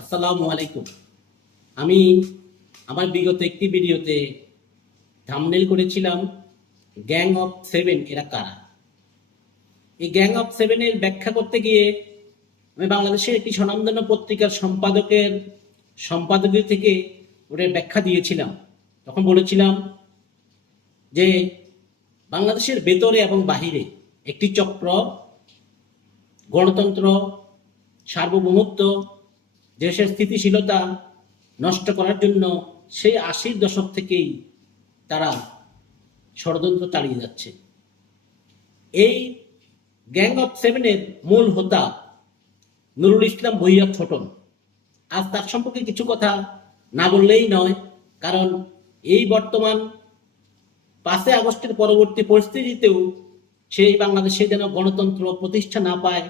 আসসালামু আলাইকুম। আমি আমার বিগত একটি ভিডিওতে থামনেল করেছিলাম গ্যাং অফ সেভেন এরা কারা? এই গ্যাং অফ সেভেনের ব্যাখ্যা করতে গিয়ে আমি বাংলাদেশের একটি স্বনামধন্য পত্রিকার সম্পাদকের সম্পাদকীয় থেকে ওটার ব্যাখ্যা দিয়েছিলাম। তখন বলেছিলাম যে বাংলাদেশের ভেতরে এবং বাহিরে একটি চক্র, গণতন্ত্র, সার্বভৌমত্ব দেশের স্থিতিশীলতা নষ্ট করার জন্য সেই আশির দশক থেকেই তারা ষড়যন্ত্র চালিয়ে যাচ্ছে। এই গ্যাং অফ সেভেনের মূল হোতা নুরুল ইসলাম ভুইয়া ছোটন। আজ তার সম্পর্কে কিছু কথা না বললেই নয়, কারণ এই বর্তমান পাঁচই আগস্টের পরবর্তী পরিস্থিতিতেও সেই বাংলাদেশে যেন গণতন্ত্র প্রতিষ্ঠা না পায়,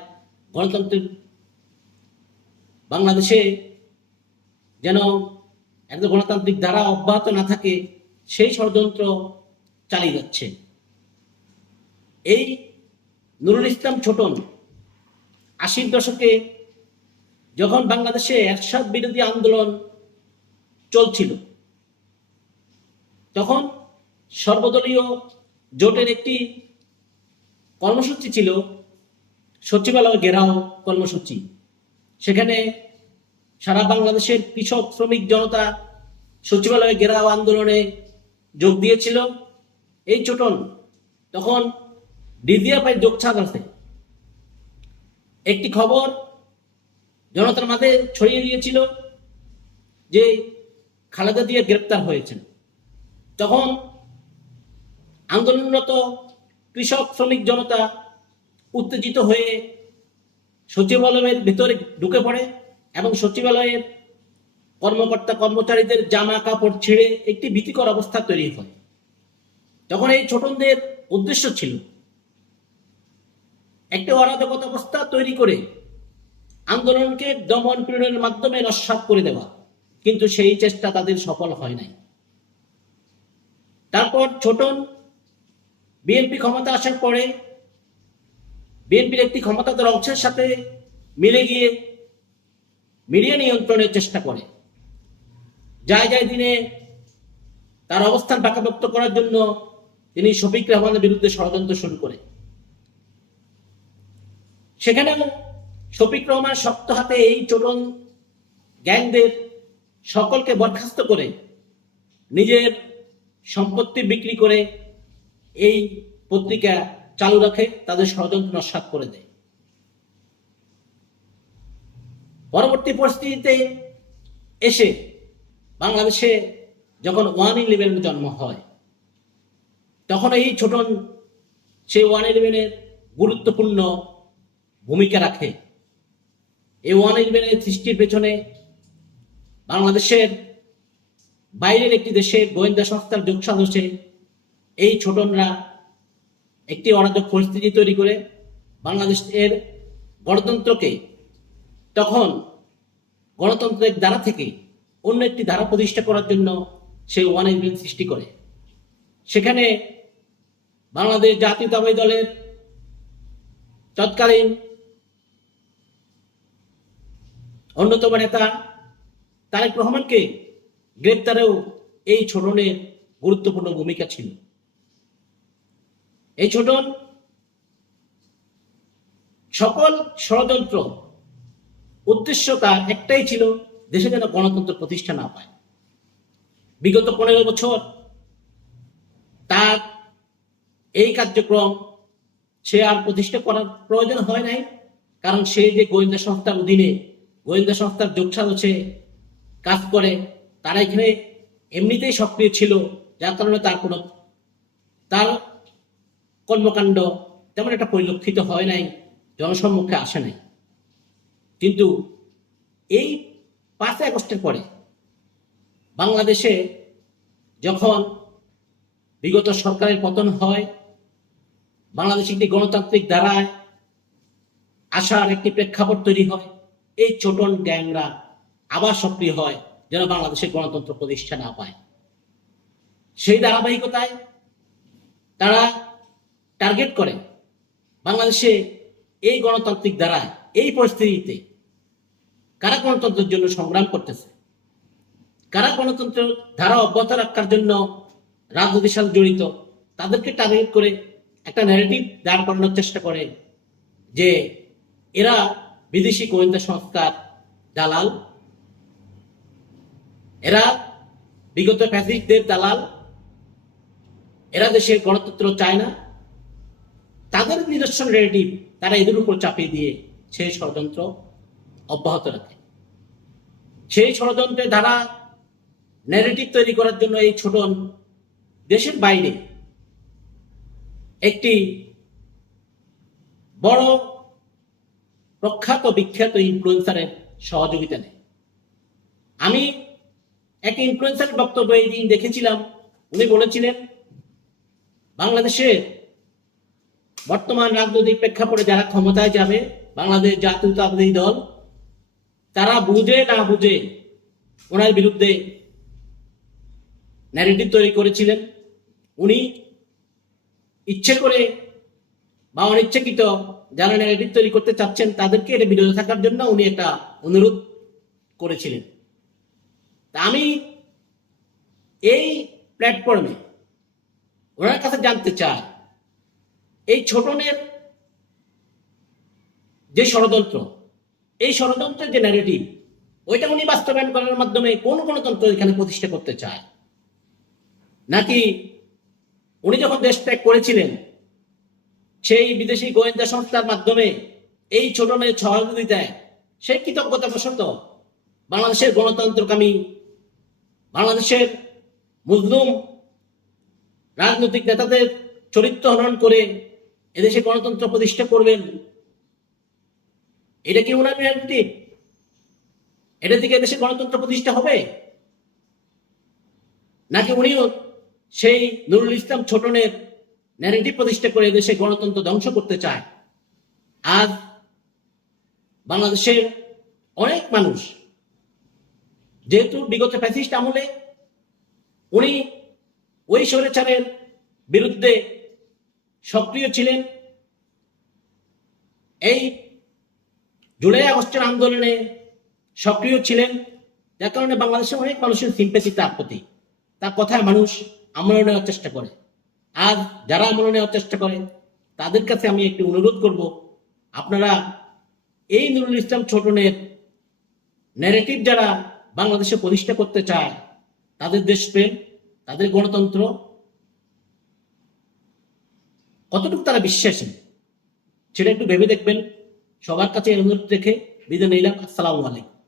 গণতন্ত্রের বাংলাদেশে যেন একদম গণতান্ত্রিক ধারা অব্যাহত না থাকে, সেই ষড়যন্ত্র চালিয়ে যাচ্ছে। এই নুরুল ইসলাম ছোটন আশির দশকে যখন বাংলাদেশে এরশাদ বিরোধী আন্দোলন চলছিল, তখন সর্বদলীয় জোটের একটি কর্মসূচি ছিল সচিবালয় ঘেরাও কর্মসূচি। সেখানে সারা বাংলাদেশের কৃষক, শ্রমিক জনতা সচিবালয় গেরাও আন্দোলনে যোগ দিয়েছিল। এই চোটন তখন ডিজিএফআই যোগ আছে। একটি খবর জনতার মাঝে ছড়িয়ে দিয়েছিল যে খালেদা দিয়ে গ্রেপ্তার হয়েছেন। তখন আন্দোলনরত কৃষক, শ্রমিক জনতা উত্তেজিত হয়ে সচিবালয়ের ভিতরে ঢুকে পড়ে এবং সচিবালয়ের কর্মকর্তা কর্মচারীদের জামা কাপড় ছিঁড়ে একটি ভীতিকর অবস্থা তৈরি হয়। তখন এই ছোটনদের উদ্দেশ্য ছিল একটি অরাজকতা অবস্থা তৈরি করে আন্দোলনকে দমন পীড়নের মাধ্যমে নস্বাত করে দেওয়া, কিন্তু সেই চেষ্টা তাদের সফল হয় নাই। তারপর ছোটন বিএনপি ক্ষমতা আসার পরে বিএনপির একটি ক্ষমতাধর অংশের সাথে মিলে গিয়ে মিডিয়া নিয়ন্ত্রণের চেষ্টা করে। যায় যায় দিনে তার অবস্থান পাকাপোক্ত করার জন্য তিনি শফিক রহমানের বিরুদ্ধে ষড়যন্ত্র শুরু করে। সেখানেও শফিক রহমান শক্ত হাতে এই চোটন গ্যাংদের সকলকে বরখাস্ত করে নিজের সম্পত্তি বিক্রি করে এই পত্রিকা চালু রাখে, তাদের ষড়যন্ত্র নস্বাত করে দেয়। পরবর্তী পরিস্থিতিতে এসে বাংলাদেশে যখন ওয়ান ইলেভেনের জন্ম হয়, তখন এই ছোটন সেই ওয়ান ইলেভেনের গুরুত্বপূর্ণ ভূমিকা রাখে। এই ওয়ান ইলেভেনের সৃষ্টির পেছনে বাংলাদেশের বাইরের একটি দেশের গোয়েন্দা সংস্থার যোগ সাজসে এই ছোটনরা একটি অরাজক পরিস্থিতি তৈরি করে বাংলাদেশের গণতন্ত্রকে তখন গণতন্ত্রের দ্বারা থেকে অন্য একটি ধারা প্রতিষ্ঠা করার জন্য সে ওয়ান ইলেভেন সৃষ্টি করে। সেখানে বাংলাদেশ জাতীয়তাবাদী দলের তৎকালীন অন্যতম নেতা তারেক রহমানকে গ্রেপ্তারেও এই ছোটনের গুরুত্বপূর্ণ ভূমিকা ছিল। এই ছোটন সকল ষড়যন্ত্র উদ্দেশ্য তার একটাই ছিল দেশে যেন গণতন্ত্র প্রতিষ্ঠা না পায়। বিগত পনেরো বছর তার এই কার্যক্রম সে আর প্রতিষ্ঠা করার প্রয়োজন হয় নাই, কারণ সে যে গোয়েন্দা সংস্থার অধীনে, গোয়েন্দা সংস্থার যোগসাজসে কাজ করে, তারা এখানে এমনিতেই সক্রিয় ছিল, যার কারণে তার কোনো তার কর্মকাণ্ড তেমন একটা পরিলক্ষিত হয় নাই, জনসম্মুখে আসে নাই। কিন্তু এই পাঁচই আগস্টের পরে বাংলাদেশে যখন বিগত সরকারের পতন হয়, বাংলাদেশ একটি গণতান্ত্রিক ধারায় আসার একটি প্রেক্ষাপট তৈরি হয়, এই চোটন গ্যাংরা আবার সক্রিয় হয় যেন বাংলাদেশের গণতন্ত্র প্রতিষ্ঠা না পায়। সেই ধারাবাহিকতায় তারা টার্গেট করে বাংলাদেশে এই গণতান্ত্রিক দ্বারা এই পরিস্থিতিতে কারা গণতন্ত্রের জন্য সংগ্রাম করতেছে? কারা গণতন্ত্র ধারা অব্যাহত রাখার জন্য রাজনীতির সাথে জড়িত? তাদেরকে টার্গেট করে একটা ন্যারেটিভ দাঁড় করানোর চেষ্টা করে যে এরা বিদেশি গোয়েন্দা সংস্থার দালাল, এরা বিগত ফ্যাসিস্টদের দালাল, এরা দেশের গণতন্ত্র চায় না। তাদের নিজস্ব রেডিভ তারা এদের উপর চাপিয়ে দিয়ে সেই ষড়যন্ত্র অব্যাহত রাখে। সেই ষড়যন্ত্রের দ্বারা ন্যারেটিভ তৈরি করার জন্য এই ছোট দেশের বাইরে একটি বড় প্রখ্যাত বিখ্যাত ইনফ্লুয়েন্সারের সহযোগিতা নেয়। আমি এক ইনফ্লুয়েন্সারের বক্তব্য এই দিন দেখেছিলাম। উনি বলেছিলেন, বাংলাদেশের বর্তমান রাজনৈতিক প্রেক্ষাপটে যারা ক্ষমতায় যাবে, বাংলাদেশ জাতীয়তাবাদী দল, তারা বুঝে না বুঝে ওনার বিরুদ্ধে ন্যারেটিভ তৈরি করেছিলেন। উনি ইচ্ছে করে বা অনিচ্ছাকৃত যারা ন্যারেটিভ তৈরি করতে চাচ্ছেন, তাদেরকে এটা বিরত থাকার জন্য উনি একটা অনুরোধ করেছিলেন। তা আমি এই প্ল্যাটফর্মে ওনার কাছে জানতে চাই এই ছোটনের যে ষড়যন্ত্র, এই ষড়যন্ত্রের যে ন্যারেটিভ ওইটা উনি বাস্তবায়ন করার মাধ্যমে কোন গণতন্ত্র এখানে প্রতিষ্ঠা করতে চায়? নাকি উনি যখন দেশ ত্যাগ করেছিলেন, সেই বিদেশি গোয়েন্দা সংস্থার মাধ্যমে এই ছোট ছোটনের সহযোগিতায় সেই কৃতজ্ঞতা বশত বাংলাদেশের গণতন্ত্রকামী, বাংলাদেশের মুসলিম রাজনৈতিক নেতাদের চরিত্র হনন করে এদেশে গণতন্ত্র প্রতিষ্ঠা করবেন। এটা কি ওনার রিয়ালিটি এটা থেকে এদেশে গণতন্ত্র প্রতিষ্ঠা হবে? নাকি উনিও সেই নুরুল ইসলাম ছোটনের ন্যারেটিভ প্রতিষ্ঠা করে এদেশে গণতন্ত্র ধ্বংস করতে চায়? আজ বাংলাদেশের অনেক মানুষ, যেহেতু বিগত ফ্যাসিস্ট আমলে, উনি ওই স্বৈরাচারের বিরুদ্ধে সক্রিয় ছিলেন। এই জুলাই আগস্টের আন্দোলনে সক্রিয় ছিলেন, যার কারণে বাংলাদেশে অনেক মানুষের সিম্পেথি তার প্রতি। তার কথায় মানুষ আমল নেওয়ার চেষ্টা করে। আর যারা আমল নেওয়ার চেষ্টা করে, তাদের কাছে আমি একটি অনুরোধ করব, আপনারা এই নুরুল ইসলাম ছোটনের ন্যারেটিভ যারা বাংলাদেশে প্রতিষ্ঠা করতে চায়, তাদের দেশপ্রেম, তাদের গণতন্ত্র কতটুকু তারা বিশ্বাসী? সেটা একটু ভেবে দেখবেন। সবার কাছে অনুরোধ রেখে বিদায় নিলাম। আসসালামু আলাইকুম।